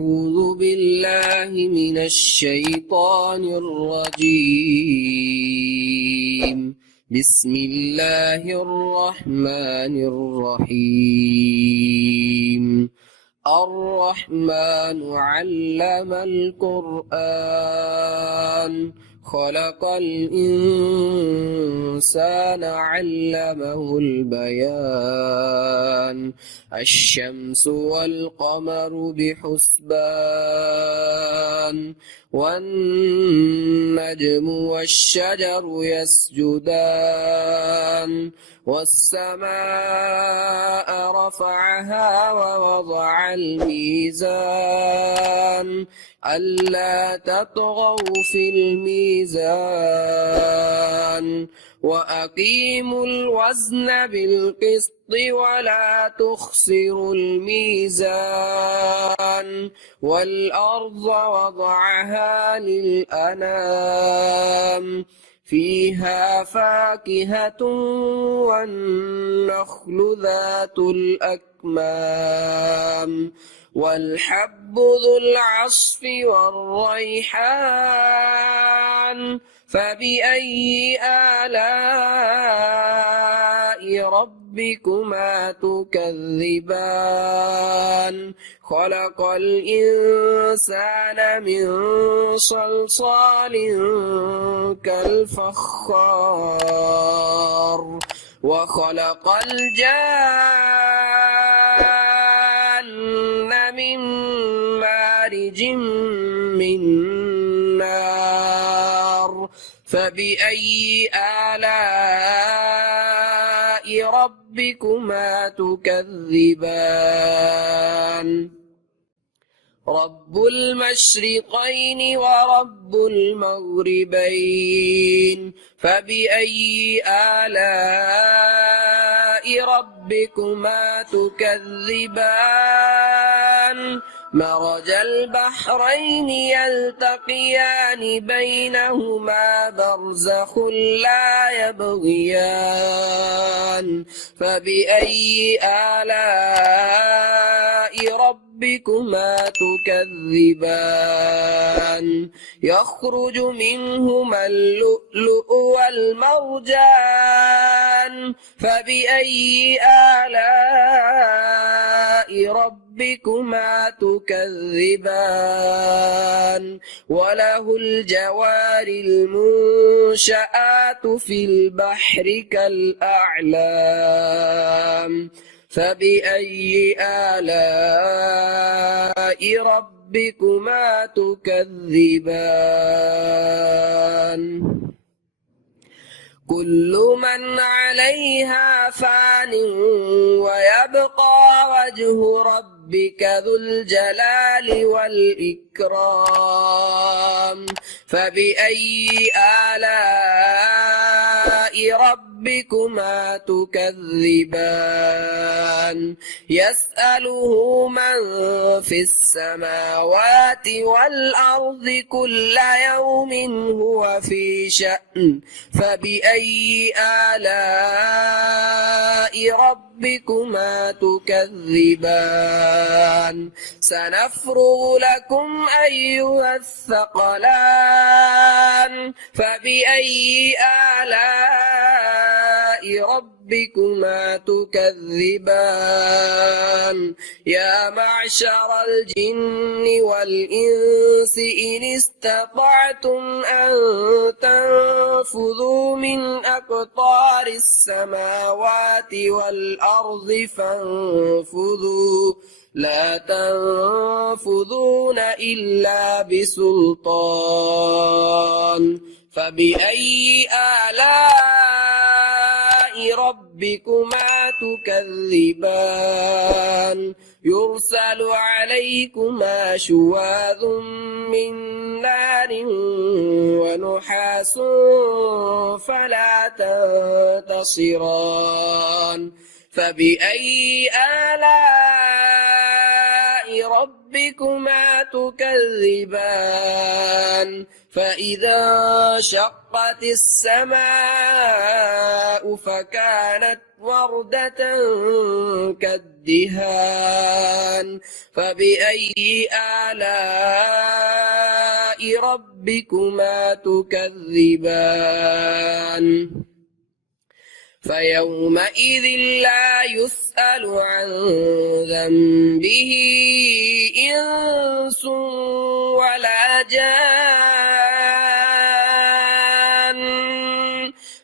أعوذ بالله من الشيطان الرجيم. بسم الله الرحمن الرحيم. الرحمن علم القرآن خلق الإنسان علمه البيان. الشمس والقمر بحسبان والنجم والشجر يسجدان والسماء رفعها ووضع الميزان ألا تطغوا في الميزان وأقيموا الوزن بالقسط ولا تخسروا الميزان والأرض وضعها للأنام فيها فاكهة والنخل ذات الأكمام والحب ذو العصف والريحان فبأي آلاء ربكما تكذبان خلق الإنسان من صلصال كالفخار وخلق الجان من مارج من نار فبأي آلاء ربكما تكذبان رب المشرقين ورب المغربين فبأي آلاء ربكما تكذبان مرج البحرين يلتقيان بينهما برزخ لا يبغيان فبأي آلاء ربكما تكذبان يخرج منهما اللؤلؤ والمرجان فبأي آلاء ربكما تكذبان وله الجوار المنشآت في البحر كالأعلام فبأي آلاء ربكما تكذبان كل من عليها فان ويبقى وجه ربك ذو الجلال والإكرام فبأي آلاء ربكما تكذبان يسأله من في السماوات والأرض كل يوم هو في شأن فبأي آلاء ربكما تكذبان سنفرغ لكم أيها الثقلان فبأي آلاء ربكما تكذبان يا معشر الجن والإنس إن استطعتم أن تنفذوا من أقطار السماوات والأرض فانفذوا لا تنفذون إلا بسلطان فبأي آلاء ربكما تكذبان يرسل عليكما شواظ من نار ونحاس فلا تنتصران فبأي آلاء ربكما ربكما تكذبان فإذا انشقت السماء فكانت وردة كالدهان فبأي آلاء ربكما تكذبان فيومئذ لا يسأل عن ذنبه إنس ولا جان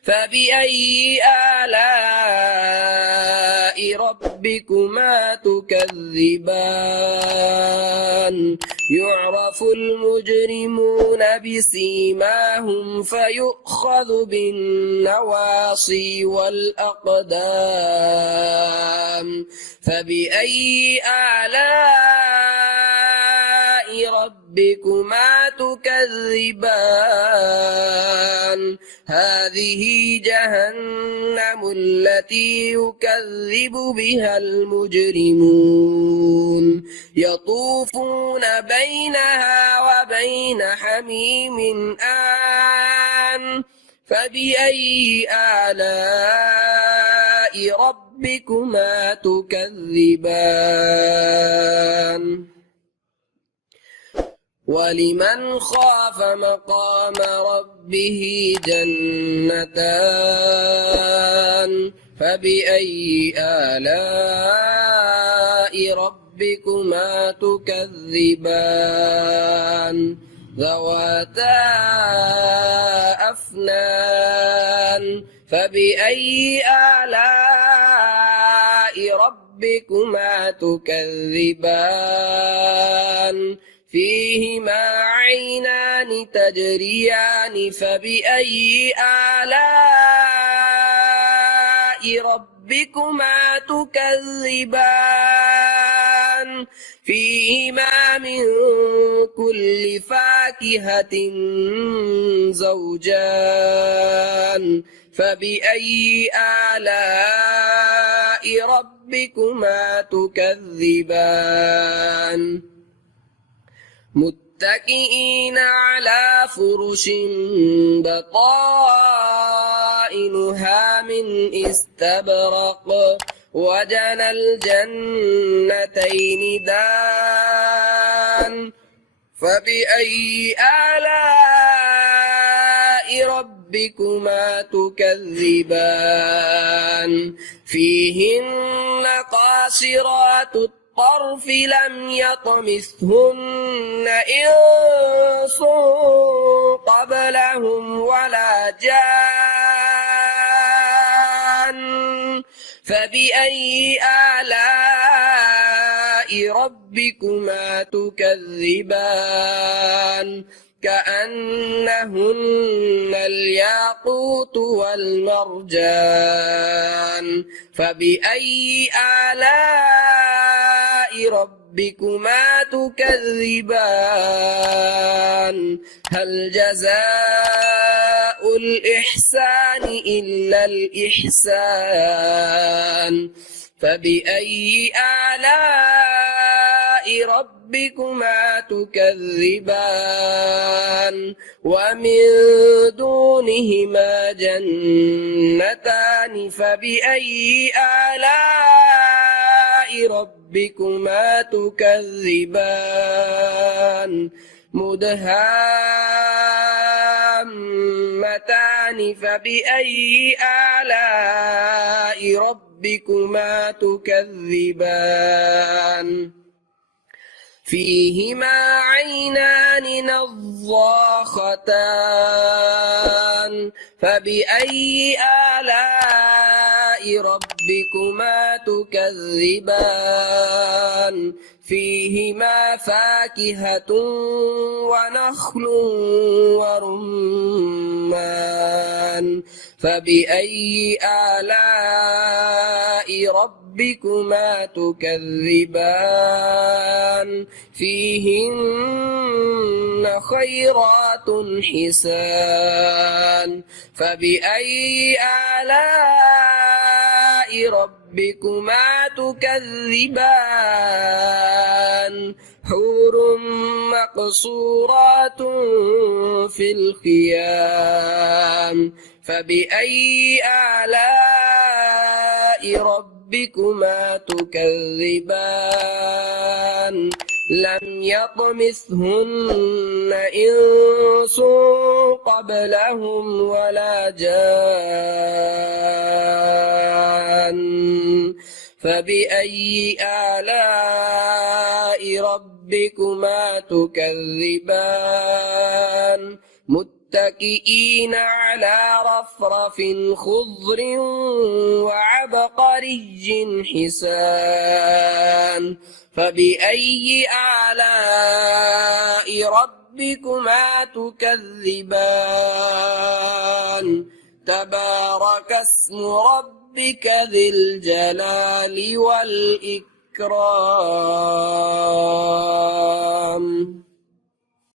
فبأي آلاء ربكما تكذبان يعرف المجرمون بسيماهم فيؤخذ بالنواصي والأقدام فبأي آلاء ربكما تكذبان هذه جهنم التي يكذب بها المجرمون يطوفون بينها وبين حميم آن فبأي آلاء ربكما تكذبان ولمن خاف مقام ربه جنتان فبأي آلاء ربكما تكذبان ذواتا أفنان فبأي آلاء ربكما تكذبان فيهما عينان تجريان فبأي آلاء ربكما تكذبان فيهما من كل فاكهة زوجان فبأي آلاء ربكما تكذبان متكئين على فرش بطائنها من استبرق وجنى الجنتين دان فبأي آلاء ربكما تكذبان فيهن قاصرات الطرف لم يطمثهن إنس قبلهم ولا جان فبأي آلاء ربكما تكذبان كأنهن الياقوت والمرجان فبأي آلاء ربكما تكذبان هل جزاء الإحسان إلا الإحسان فبأي آلاء ربكما تكذبان ومن دونهما جنتان فبأي آلاء ربكما تكذبان مدهامتان فبأي آلاء ربكما تكذبان فيهما عينان نضاختان فبأي آلاء ربكما تكذبان فيهما فاكهة ونخل ورمان فبأي آلاء ربكما تكذبان فيهن خيرات حسان فبأي آلاء ربكما تكذبان حور وحور مقصورات في الخيام فبأي آلاء ربكما تكذبان لم يطمثهن إنس قبلهم ولا جان فبأي آلاء ربكما تكذبان متكئين على رفرف خضر وعبقري حسان فبأي آلاء ربكما تكذبان تبارك اسم ربك ذي الجلال والإكرام.